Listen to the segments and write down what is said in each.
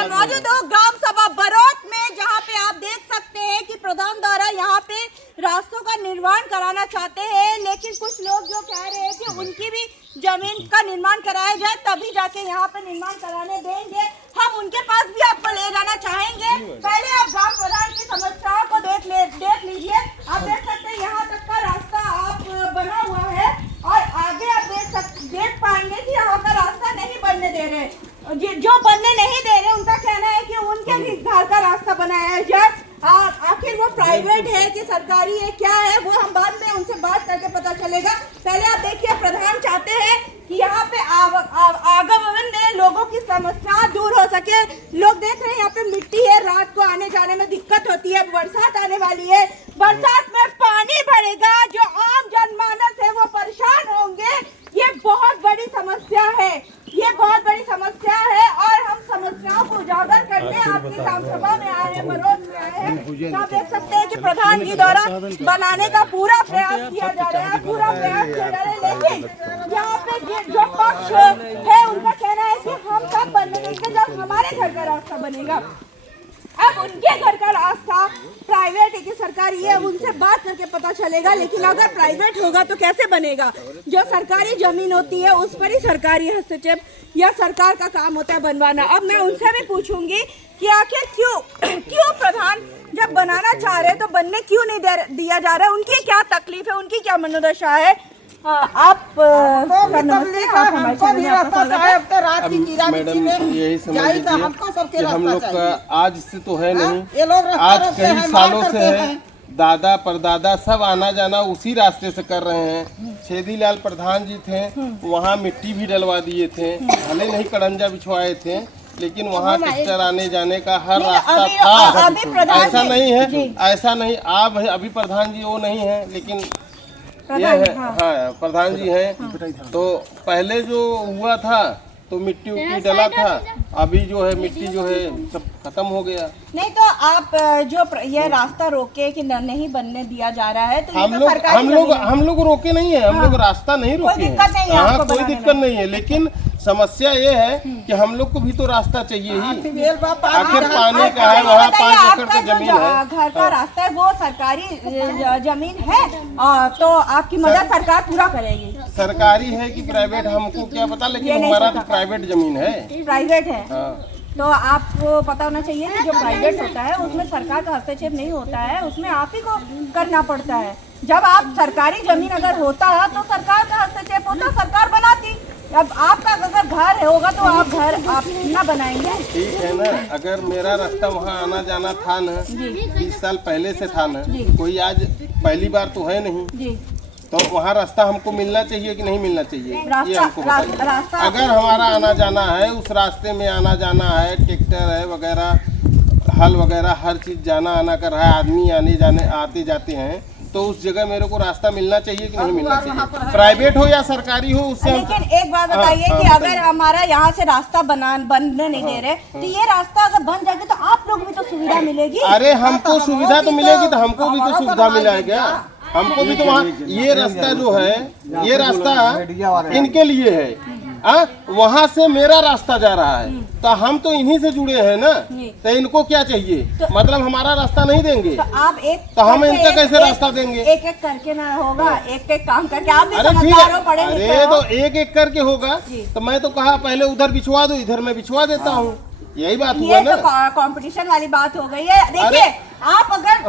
मैं मौजूद हूँ ग्राम सभा बरौत में, जहाँ पे आप देख सकते हैं कि प्रधान द्वारा यहाँ पे रास्तों का निर्माण कराना चाहते हैं, लेकिन कुछ लोग जो कह रहे हैं कि उनकी भी जमीन का निर्माण कराया जाए तभी जाके यहाँ पे निर्माण कराने देंगे। हम उनके पास भी आपको ले जाना चाहेंगे। पहले आप ग्राम प्रधान की समस्याओं को देख लीजिए। आप देख सकते हैं यहाँ तक का रास्ता आप बना हुआ है और आगे आप देख पाएंगे कि यहाँ का रास्ता नहीं बनने दे रहे। जो बनने नहीं दे रहे उनका कहना है कि उनके भी घर का रास्ता बनाया जाए। आखिर वो प्राइवेट है कि सरकारी है, क्या है वो हम बाद में उनसे बात करके पता चलेगा। पहले आप देखिए, प्रधान चाहते हैं कि यहाँ पे आवागमन में लोगों की समस्या दूर हो सके। लोग देख रहे हैं यहाँ पे मिट्टी है, रात को आने जाने में दिक्कत होती है। बरसात आने वाली है, बरसात में पानी भरेगा, जो आम जनमानस है वो परेशान होंगे। ये बहुत बड़ी समस्या है, ये बहुत बड़ी समस्या है और हम समस्याओं को उजागर करने आपकी ग्राम सभा में आए हैं, बरौत में आए हैं। आप देख सकते हैं कि प्रधान जी द्वारा बनाने का पूरा प्रयास किया जा रहा है, लेकिन यहाँ पे जो पक्ष है उनका कहना है कि हम तब बनने देंगे जब हमारे घर का रास्ता बनेगा। अब उनके घर का रास्ता प्राइवेट है कि सरकारी है, उनसे बात करके पता चलेगा। लेकिन अगर प्राइवेट होगा तो कैसे बनेगा? जो सरकारी जमीन होती है उस पर ही सरकारी हस्तक्षेप या सरकार का काम होता है बनवाना। अब मैं उनसे भी पूछूंगी कि आखिर क्यों प्रधान जब बनाना चाह रहे तो बनने क्यों नहीं दिया जा रहा है? उनकी क्या तकलीफ है, उनकी क्या मनोदशा है? आप मैडम यही समझ कि हम लोग का आज से तो है नहीं, आज कई सालों से है। दादा परदादा सब आना जाना उसी रास्ते से कर रहे हैं। छेदीलाल प्रधान जी थे, वहाँ मिट्टी भी डलवा दिए थे, भले नहीं कड़ंजा बिछवाए थे, लेकिन वहाँ ट्रैक्टर आने जाने का हर रास्ता था। ऐसा नहीं है, ऐसा नहीं आप अभी प्रधान जी वो नहीं है, लेकिन ये है। हाँ प्रधान जी हैं। तो पहले जो हुआ था तो मिट्टी उट्टी डला था, अभी जो है मिट्टी जो है सब खत्म हो गया। नहीं तो आप जो ये रास्ता रोके कि नहीं बनने दिया जा रहा है, तो हम लोग रोके नहीं है, हम लोग रास्ता नहीं रोके हैं। हाँ कोई दिक्कत नहीं है, लेकिन समस्या ये है कि हम लोग को भी तो रास्ता चाहिए ही। आखिर पानी का है, वहाँ 5 एकड़ की जमीन है, घर का रास्ता है वो सरकारी जमीन है, तो आपकी मदद सरकार पूरा करेगी। सरकारी है कि प्राइवेट हमको क्या पता, लेकिन हमारा तो प्राइवेट जमीन है। प्राइवेट है तो आपको पता होना चाहिए कि जो प्राइवेट होता है उसमें सरकार का हस्तक्षेप नहीं होता है, उसमें आप ही को करना पड़ता है। जब आप सरकारी जमीन अगर होता तो सरकार का हस्तक्षेप होता, सरकार बनाती। अब आपका अगर घर होगा तो आप घर आप ना बनाएंगे। ठीक है ना, अगर मेरा रास्ता वहाँ आना जाना था ना, 20 साल पहले से था ना, कोई आज पहली बार तो है नहीं, तो वहाँ रास्ता हमको मिलना चाहिए कि नहीं मिलना चाहिए, ये हमको बताइए। अगर हमारा आना जाना है, उस रास्ते में आना जाना है, ट्रैक्टर है वगैरह, हल वगैरह हर चीज जाना आना कर रहा है, आदमी आने जाने आते जाते हैं, तो उस जगह मेरे को रास्ता मिलना चाहिए कि नहीं मिलना चाहिए, प्राइवेट हो या सरकारी हो उससे। लेकिन एक बात बताइए कि अगर हमारा यहाँ से रास्ता बनने नहीं दे रहे, तो ये रास्ता अगर बन जाएगा तो आप लोग भी तो सुविधा मिलेगी। अरे हमको सुविधा तो मिलेगी, तो हमको भी तो सुविधा मिलेगा, हमको भी तो वहाँ ये रास्ता जो है, ये रास्ता इनके लिए है। वहाँ से मेरा रास्ता जा रहा है, तो हम तो इन्हीं से जुड़े हैं ना, तो इनको क्या चाहिए? तो मतलब हमारा रास्ता नहीं देंगे तो हम इनका कैसे रास्ता देंगे? एक एक करके ना होगा, एक एक काम करके आप भी अरे तो एक एक करके होगा, तो मैं तो कहा पहले उधर बिछवा दो, इधर मैं बिछवा देता हूँ, यही बात हुआ ना। तो कंपटीशन वाली बात हो गई है। देखिए आप अगर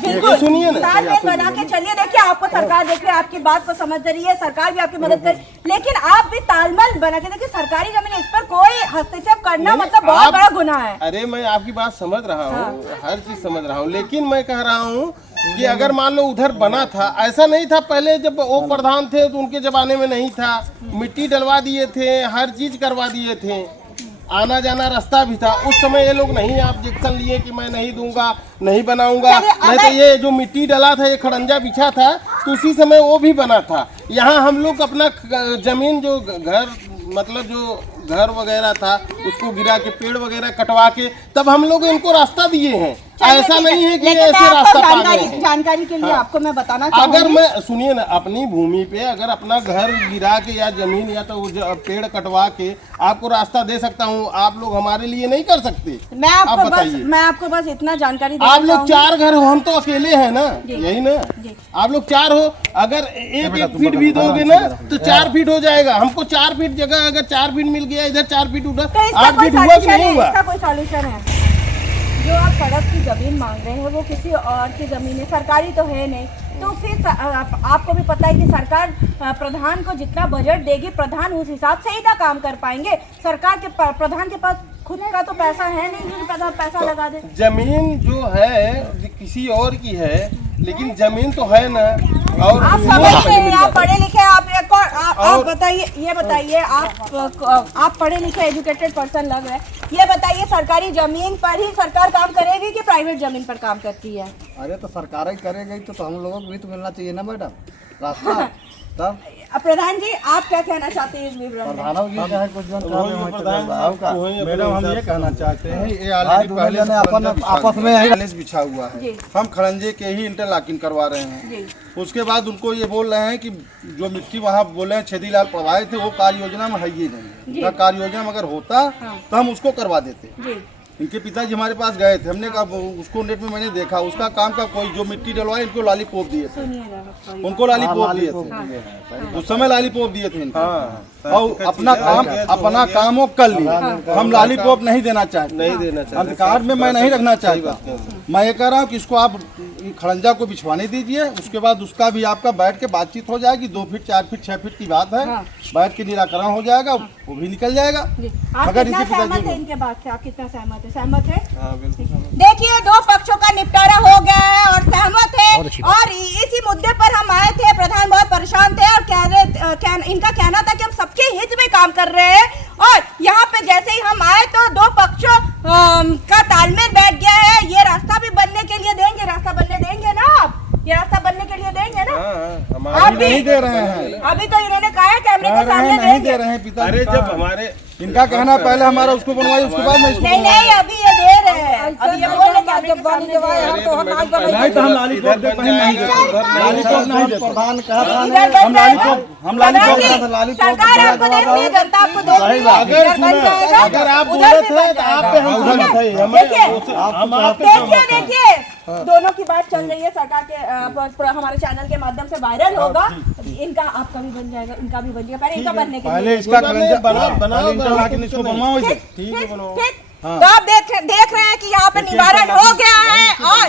बिल्कुल सुनिए ना, तालमेल बना के चलिए। देखिए आपको सरकार देख रही है, आपकी बात को समझ रही है, सरकार भी आपकी मदद कर, लेकिन आप भी तालमेल बना के देखिए। सरकारी जमीन इस पर कोई हस्तक्षेप करना मतलब बहुत बड़ा गुनाह है। अरे मैं आपकी बात समझ रहा हूँ, हर चीज समझ रहा हूँ, लेकिन मैं कह रहा हूँ कि अगर मान लो उधर बना था, ऐसा नहीं था पहले जब वो प्रधान थे तो उनके जमाने में नहीं था, मिट्टी डलवा दिए थे, हर चीज करवा दिए थे, आना जाना रास्ता भी था। उस समय ये लोग नहीं ऑब्जेक्शन लिए कि मैं नहीं दूंगा, नहीं बनाऊंगा, नहीं तो ये जो मिट्टी डला था, ये खड़ंजा बिछा था, तो उसी समय वो भी बना था। यहाँ हम लोग अपना जमीन जो घर मतलब जो घर वगैरह था उसको गिरा के, पेड़ वगैरह कटवा के, तब हम लोग इनको रास्ता दिए हैं। ऐसा नहीं है कि ऐसे रास्ता पा गए हैं। जानकारी के लिए आपको मैं बताना चाहूंगी, अगर मैं सुनिए ना, अपनी भूमि पे अगर अपना घर गिरा के या जमीन या तो पेड़ कटवा के आपको रास्ता दे सकता हूँ, आप लोग हमारे लिए नहीं कर सकते? मैं आपको बस इतना जानकारी आप लोग 4 घर हो, हम तो अकेले हैं ना, यही ना, आप लोग 4 हो, अगर एक फीट भी दोगे ना तो 4 फीट हो जाएगा। हमको 4 फीट जगह अगर 4 फीट मिल गया, इधर 4 फीट उधर 8 फीट हुआ कि नहीं हुआ? इसका कोई सॉल्यूशन है? जो आप सड़क की जमीन मांग रहे हैं वो किसी और की जमीन है, सरकारी तो है नहीं, तो फिर आपको भी पता है कि सरकार प्रधान को जितना बजट देगी, प्रधान उस हिसाब से ही ना काम कर पाएंगे। सरकार के प्रधान के पास खुद का तो पैसा है नहीं जो प्रधान पैसा लगा दे। जमीन जो है किसी और की है, लेकिन जमीन तो है ना। और आप समझते हैं, आप पढ़े लिखे, आप बताइए, ये बताइए, आप पढ़े लिखे एजुकेटेड पर्सन लग रहे हैं, ये बताइए सरकारी जमीन पर ही सरकार काम करेगी कि प्राइवेट जमीन पर काम करती है? अरे तो सरकार ही करेगी तो हम लोगों को भी तो मिलना चाहिए ना मैडम रास्ता। तब प्रधान जी आप क्या कहना चाहते हैं इस विवरण में? मैडम हम ये कहना चाहते हैं, ये ऑलरेडी पहले से आपस में बैलेंस बिछा हुआ है, हम खड़ंजे के ही इंटरलॉकिंग करवा रहे हैं। उसके बाद उनको ये बोल रहे हैं कि जो मिट्टी वहाँ बोले हैं छेदीलाल पड़वाए थे, वो कार्य योजना में है ही नहीं। कार्य योजना में अगर होता तो हम उसको करवा देते। इनके पिताजी हमारे पास गए थे, हमने कहा उसको नेट में मैंने देखा, उसका काम का कोई जो मिट्टी डलवाए इनको लॉलीपॉप दिए थे, उनको लॉलीपॉप दिए थे, उस समय लॉलीपॉप दिए थे इनको। और अपना काम वो कर लिया। हम लॉलीपॉप नहीं देना चाहते, अधिकार में मैं नहीं रखना चाहता। मैं ये कह रहा हूँ कि इसको आप खड़ंजा को बिछवाने दीजिए, उसके बाद उसका भी आपका बैठ के बातचीत हो जाएगी। 2 फीट 4 फीट 6 फीट की बात है, बैठ के निराकरण हो जाएगा, वो भी निकल जाएगा। अगर इनके सहमत है इनके बात से? आप कितना सहमत है? सहमत है? देखिए 2 पक्षों का निपटारा हो गया है और सहमत है, और इसी मुद्दे पर हम आए थे। प्रधान बहुत परेशान थे और इनका कहना था कि हम सबके हित में काम कर रहे हैं, और यहाँ पे जैसे ही हम आए तो 2 पक्षों का तालमेल बैठ गया है। ये रास्ता भी बनने के लिए देंगे, रास्ता बनने देंगे ना आप? ये रास्ता बनने के लिए देंगे ना? आप नहीं दे रहे हैं, अभी तो इन्होंने कहा है कैमरे के सामने नहीं दे रहे हैं पिता। अरे जब हमारे इनका कहना पहले हमारा उसको बनवाइए, उसके बाद मैं इसको नहीं अभी ये दे रहे हैं, अभी ये बोल रहे हैं जब बन जवाए हम तो नहीं तो हम लॉलीपॉप दे पाएंगे, नहीं देते लॉलीपॉप नहीं देते। हम लॉलीपॉप सरकार आपको दे रही है, जनता आपको दे रही है। अगर आप बोले थे तो आप पे हम देखिए दोनों की बात चल रही है, सरकार के हमारे चैनल के माध्यम से वायरल होगा। इनका आपका भी बन जाएगा, इनका भी बन जाएगा, पहले इनका बनने के लिए पहले इसका तो आप देख रहे हैं कि यहाँ पे निवारण हो गया है। और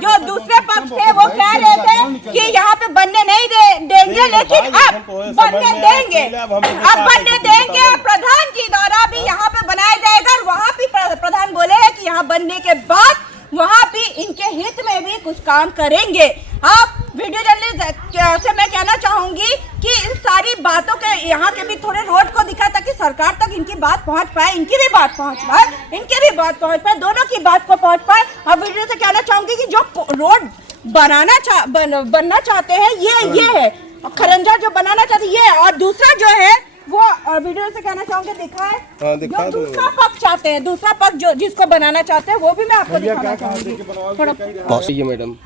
जो दूसरे पक्ष थे वो कह रहे थे कि यहाँ पे बनने नहीं देंगे, लेकिन अब बनने देंगे, अब बनने देंगे। प्रधान जी द्वारा भी यहाँ पे बनाया जाएगा, और वहाँ भी प्रधान बोले हैं कि यहाँ बनने के बाद वहाँ भी इनके हित में भी कुछ काम करेंगे। आप वीडियो जर्नलिस्ट से मैं कहना चाहूंगी कि इन सारी बातों के यहाँ के भी थोड़े रोड को दिखा ताकि सरकार तक इनकी बात पहुँच पाए, इनकी भी बात पहुँच पाए, इनकी भी बात पहुँच पाए, दोनों की बात को पहुँच पाए। अब वीडियो से कहना चाहूंगी कि जो रोड बनना चाहते हैं ये है, खरंजा जो बनाना चाहते ये है, और दूसरा जो है वो वीडियो से कहना चाहूंगे दिखाए, जो दूसरा पक्ष चाहते हैं, दूसरा पक्ष जो जिसको बनाना चाहते हैं वो भी मैं आपको दिखाना चाहूंगी। मैडम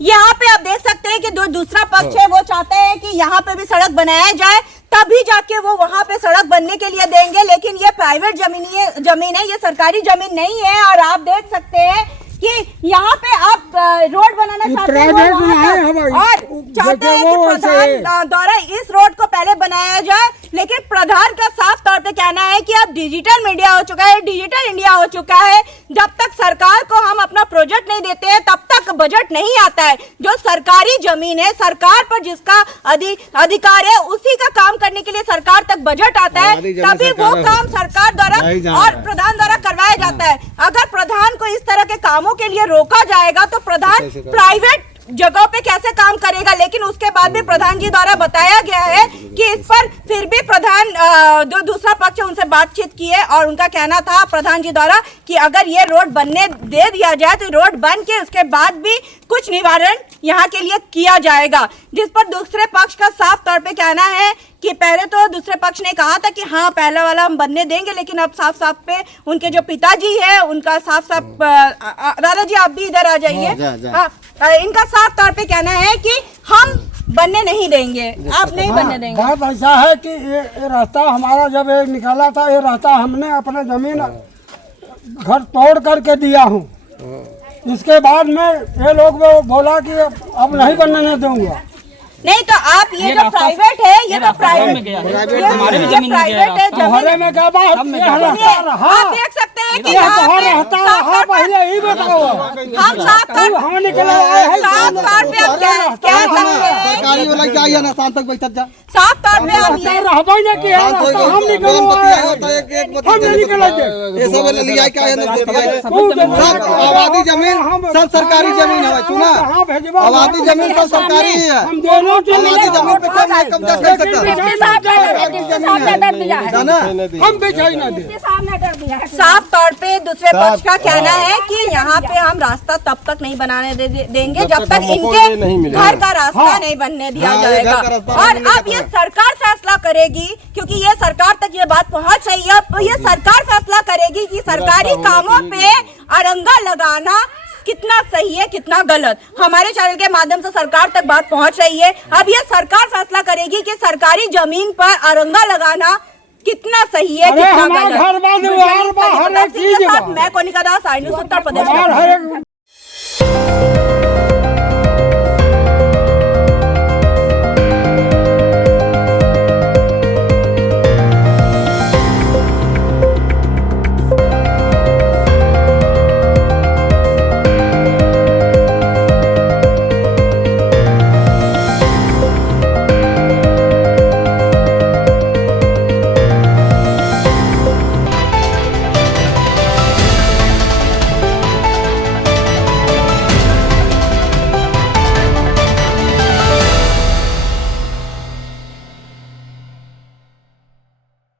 यहाँ पे आप देख सकते हैं कि जो दूसरा पक्ष है वो चाहते हैं कि यहाँ पे भी सड़क बनाया जाए, तभी जाके वो वहाँ पे सड़क बनने के लिए देंगे। लेकिन ये प्राइवेट जमीन है, ये सरकारी जमीन नहीं है। और आप देख सकते हैं कि यहाँ पे आप रोड बनाना चाहते हैं और चाहते हैं कि प्रधान द्वारा इस रोड को पहले बनाया जाए, लेकिन प्रधान का साफ तौर पे कहना है कि अब डिजिटल मीडिया हो चुका है, डिजिटल इंडिया हो चुका है। जब तक सरकार को हम अपना प्रोजेक्ट नहीं देते हैं तब तक बजट नहीं आता है। जो सरकारी जमीन है, सरकार पर जिसका अधिकार है, उसी का काम करने के लिए सरकार तक बजट आता है, तभी वो काम सरकार द्वारा और प्रधान द्वारा करवाया जाता है। अगर प्रधान को इस तरह के कामों के लिए रोका जाएगा तो प्रधान प्राइवेट जगहों पे कैसे काम करेगा, लेकिन उसके बाद भी प्रधान जी द्वारा बताया गया है कि इस पर फिर भी प्रधान जो दूसरा पक्ष है उनसे बातचीत की है और उनका कहना था प्रधान जी द्वारा कि अगर ये रोड बनने दे दिया जाए तो रोड बन के उसके बाद भी कुछ निवारण यहाँ के लिए किया जाएगा, जिस पर दूसरे पक्ष का साफ तौर पे कहना है कि पहले तो दूसरे पक्ष ने कहा था कि हाँ पहला वाला हम बनने देंगे, लेकिन अब साफ साफ पे उनके जो पिताजी है उनका साफ साफ दादा जी आप भी इधर आ जाइए, हाँ इनका साफ तौर पे कहना है कि हम बनने नहीं देंगे, आप नहीं बनने देंगे। बात ऐसा है कि ये रास्ता हमारा जब ये निकाला था, ये रास्ता हमने अपने जमीन घर तोड़ करके दिया हूँ। इसके बाद में ये लोग बोला कि अब नहीं बनने दूंगा। नहीं तो आप ये जो प्राइवेट है, ये तो प्राइवेट है, हमारे में क्या बात, आप देख सकते हैं कि पहले ही बताओ हम साफ तौर हम निकले साफ तौर पे आप कह सकते हैं, सरकारी वाला क्या है ना शाम तक बैठा जा साफ तौर पे आप ये रहबे न कि हम निकलो हम नहीं निकले ये सब लिया क्या है सब आबादी जमीन सब सरकारी जमीन है, सुना आबादी जमीन सब सरकारी है, हम दोनों आबादी जमीन पे कोई नहीं कब्जा कर सकता, हम बेचाई ना दे। साफ तौर पे दूसरे पक्ष का कहना है कि यहाँ पे हम रास्ता तब तक नहीं बनाने देंगे जब तक इनके घर का रास्ता नहीं बनने दिया जाएगा। और अब ये सरकार फैसला करेगी, क्योंकि ये सरकार तक ये बात पहुँच रही है, तो ये सरकार फैसला करेगी कि सरकारी कामों पे अड़ंगा लगाना कितना सही है कितना गलत। हमारे चैनल के माध्यम से सरकार तक बात पहुंच रही है। अब ये सरकार फैसला करेगी कि सरकारी जमीन पर अरंगा लगाना कितना सही है कितना गलत। मैं कोनिका दास, आई न्यूज़ उत्तर प्रदेश।